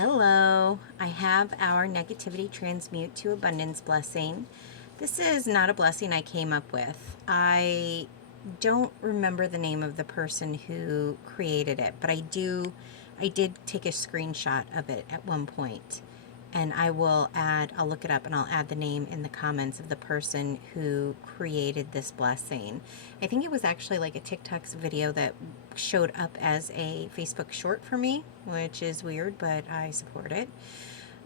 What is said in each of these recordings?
Hello, I have our negativity transmute to abundance blessing. This is not a blessing I came up with. I don't remember the name of the person who created it, but I did take a screenshot of it at one point. And I'll look it up and I'll add the name in the comments of the person who created this blessing. I think it was actually like a TikTok's video that showed up as a Facebook short for me, which is weird, but I support it.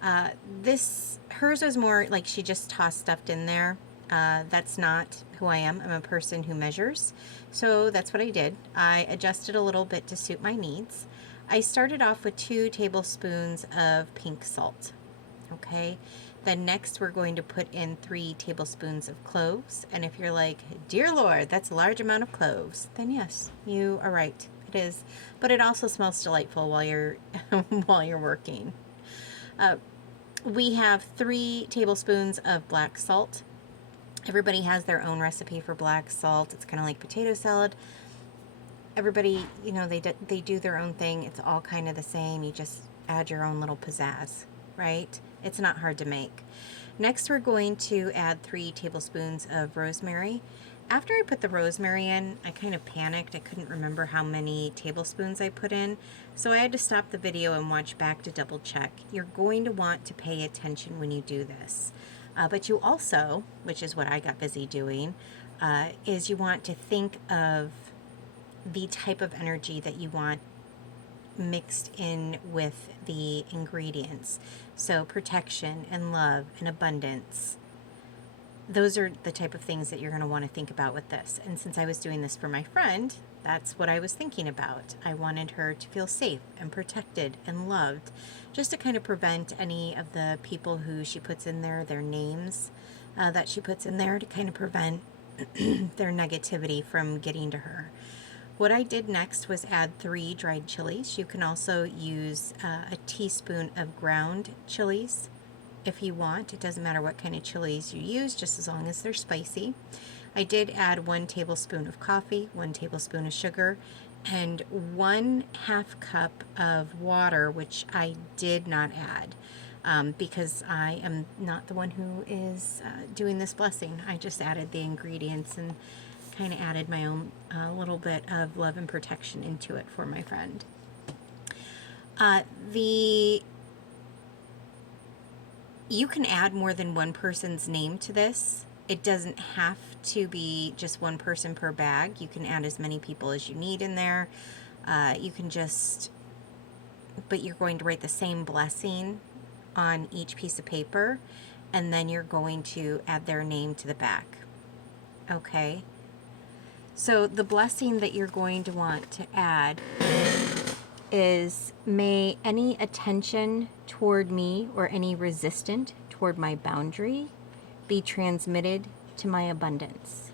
Hers was more like she just tossed stuff in there. That's not who I am. I'm a person who measures. So that's what I did. I adjusted a little bit to suit my needs. I started off with 2 tablespoons of pink salt. Okay, then next we're going to put in 3 tablespoons of cloves. And if you're like, dear Lord, that's a large amount of cloves, then yes, you are right. It is, but it also smells delightful while you're while you're working. We have 3 tablespoons of black salt. Everybody has their own recipe for black salt. It's kind of like potato salad. Everybody, they do their own thing. It's all kind of the same. You just add your own little pizzazz, right? It's not hard to make. Next, we're going to add 3 tablespoons of rosemary. After I put the rosemary in, I kind of panicked. I couldn't remember how many tablespoons I put in, so I had to stop the video and watch back to double check. You're going to want to pay attention when you do this. But you also, which is what I got busy doing, is you want to think of the type of energy that you want mixed in with the ingredients. So protection and love and abundance. Those are the type of things that you're going to want to think about with this. And since I was doing this for my friend, that's what I was thinking about. I wanted her to feel safe and protected and loved, just to kind of prevent any of the people who she puts in there, their names that she puts in there, to kind of prevent their negativity from getting to her. What I did next was add 3 dried chilies. You can also use a teaspoon of ground chilies if you want. It doesn't matter what kind of chilies you use, just as long as they're spicy. I did add 1 tablespoon of coffee, 1 tablespoon of sugar, and 1/2 cup of water, which I did not add because I am not the one who is doing this blessing. I just added the ingredients and kind of added my own little bit of love and protection into it for my friend. You can add more than one person's name to this. It doesn't have to be just one person per bag. You can add as many people as you need in there. You can but you're going to write the same blessing on each piece of paper, and then you're going to add their name to the back. Okay? So the blessing that you're going to want to add is, may any attention toward me or any resistance toward my boundary be transmitted to my abundance.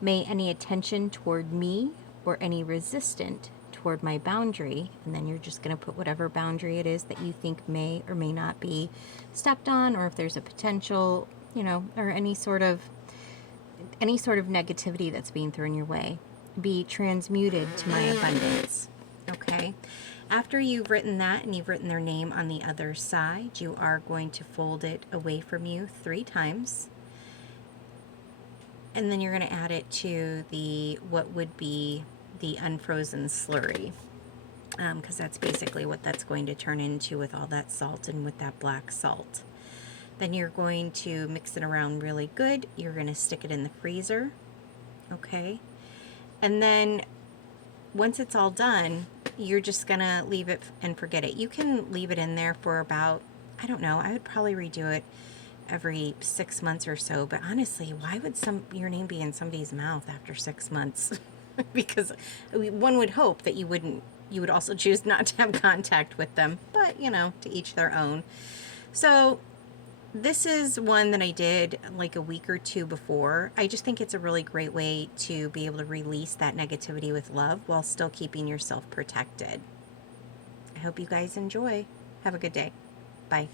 May any attention toward me or any resistance toward my boundary, and then you're just going to put whatever boundary it is that you think may or may not be stepped on, or if there's a potential, or any sort of negativity that's being thrown your way, be transmuted to my abundance. Okay? After you've written that and you've written their name on the other side, you are going to fold it away from you 3 times. And then you're going to add it to what would be the unfrozen slurry. Because that's basically what that's going to turn into with all that salt and with that black salt. Then you're going to mix it around really good. You're going to stick it in the freezer. Okay? And then once it's all done, you're just going to leave it and forget it. You can leave it in there for about, I don't know, I would probably redo it every 6 months or so. But honestly, why would your name be in somebody's mouth after 6 months? Because one would hope that you would also choose not to have contact with them. But, to each their own. So this is one that I did like a week or 2 before. I just think it's a really great way to be able to release that negativity with love while still keeping yourself protected. I hope you guys enjoy. Have a good day. Bye.